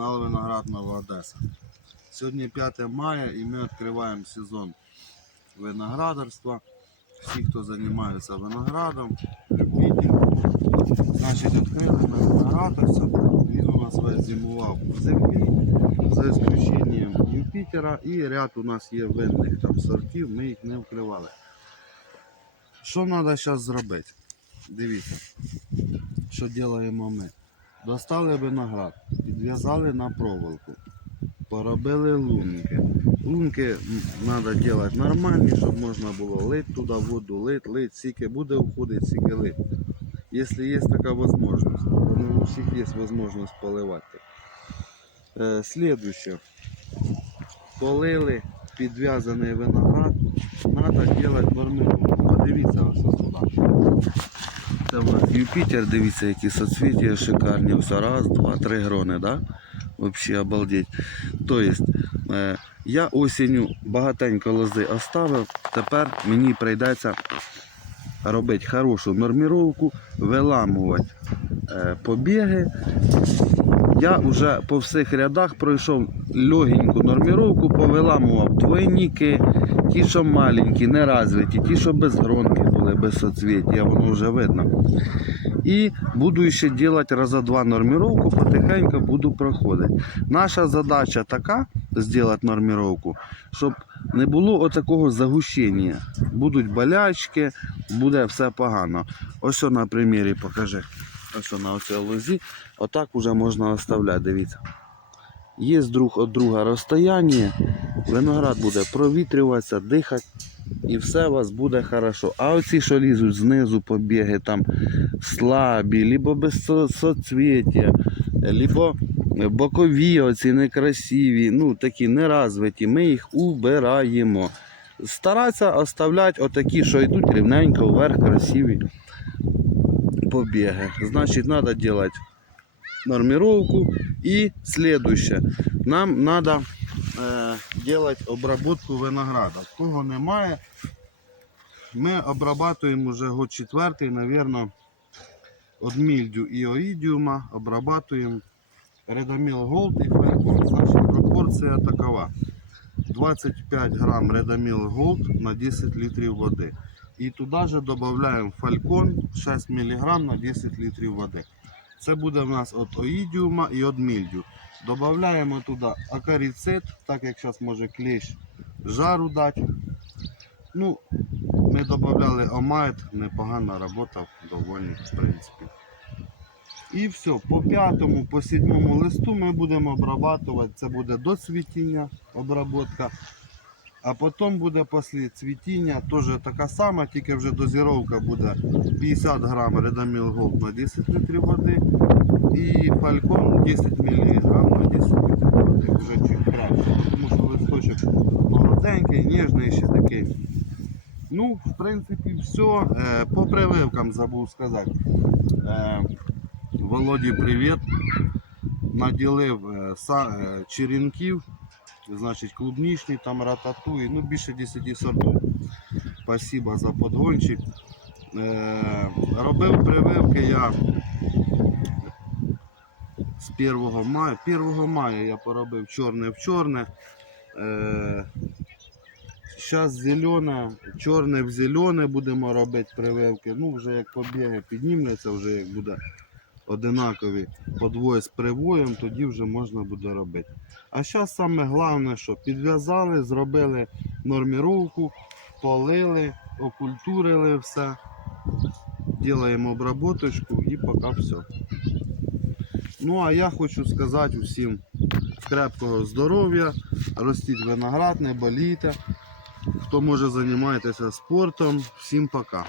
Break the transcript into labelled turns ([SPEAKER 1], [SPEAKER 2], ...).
[SPEAKER 1] Канал Виноград Одеса. Сьогодні 5 мая і ми відкриваємо сезон виноградарства. Всі, хто займається виноградом. Значить, відкрили ми виноградарство. Він у нас весь зимував в землі, за ісключенням Юпітера і ряд у нас є винних там сортів, ми їх не вкривали. Що треба зараз зробити? Дивіться, що робимо ми. Достали виноград, підв'язали на проволоку, поробили лунки. Лунки треба робити нормальні, щоб можна було лити туди воду, лить, лить, скільки буде входити, скільки лить. Якщо є така можливість, то не у всіх є можливість поливати. Е, Слідуще. Полили підв'язаний виноград, треба робити нормировку. Подивіться ось сюди. Це Юпітер, дивіться, які соцвіття шикарні. Все раз, два, три грони, да? Взагалі обалдеть. Тобто, е, я осінню багатенько лози оставив, тепер мені прийдеться робити хорошу норміровку, виламувати е, побіги. Я вже по всіх рядах пройшов легеньку норміровку, повиламував двойники, ті, що маленькі, неразвиті, ті, що без гронки були, без соцвіття, воно вже видно. І буду ще робити раза два норміровку, потихеньку буду проходити. Наша задача така зробити норміровку, щоб не було отакого загущення. Будуть болячки, буде все погано. Ось на примірі покажи. Ось на оцій лозі. Отак вже можна оставляти, дивіться. Є друг від друга розстояння, виноград буде провітрюватися, дихати, і все у вас буде хорошо. А оці, що лізуть знизу побіги, там слабі, либо без со- соцвіття, либо бокові, оці некрасиві, ну такі неразвиті, ми їх убираємо. Старатися оставляти отакі, що йдуть рівненько вверх, красиві побеги. Значит, надо делать нормировку. И следующее. Нам надо э, делать обработку винограда. Кого немає, ми обрабатуємо вже год четвертий, наверное, від мільдю і оїдіума обрабатуємо Редаміл Голд і Фалькон. Значить, пропорція такова. 25 грам Редаміл Голд на 10 літрів води. І туди же додаємо фалькон 6 мг на 10 літрів води. Це буде в нас від оїдіума і від мільдю. Додаємо туди акаріцид, так як зараз може клещ жару дати. Ну, ми додали омайт, непогана робота, довольні, в принципі. І все, по п'ятому, по сьомому листу ми будемо обрабатувати. Це буде до цвітіння обработка. А потім буде після цвітіння теж така сама, тільки вже дозіровка буде 50 грам Редаміл Голд на 10 літрів води і фалькон 10 мг на 10 літрів води. Вже чуть краще, тому що листочок молоденький, ніжний ще такий. Ну, в принципі, все. Е, По прививкам забув сказати. Е, Володі привіт. Наділив е, черенків значить клубничний, там рататуї, ну більше 10 сортів. Спасибо за подгончик. Е, робив прививки я з 1 мая. 1 мая я поробив чорне в чорне. Е, Зараз зелене, чорне в зелене будемо робити прививки. Ну, вже як побіги піднімляться, вже як буде одинакові подвоє з привоєм, тоді вже можна буде робити. А зараз саме головне, що підв'язали, зробили норміровку, полили, окультурили все. Ділаємо обработочку і поки все. Ну а я хочу сказати усім крепкого здоров'я, ростіть виноград, не болійте. Хто може займатися спортом, всім пока.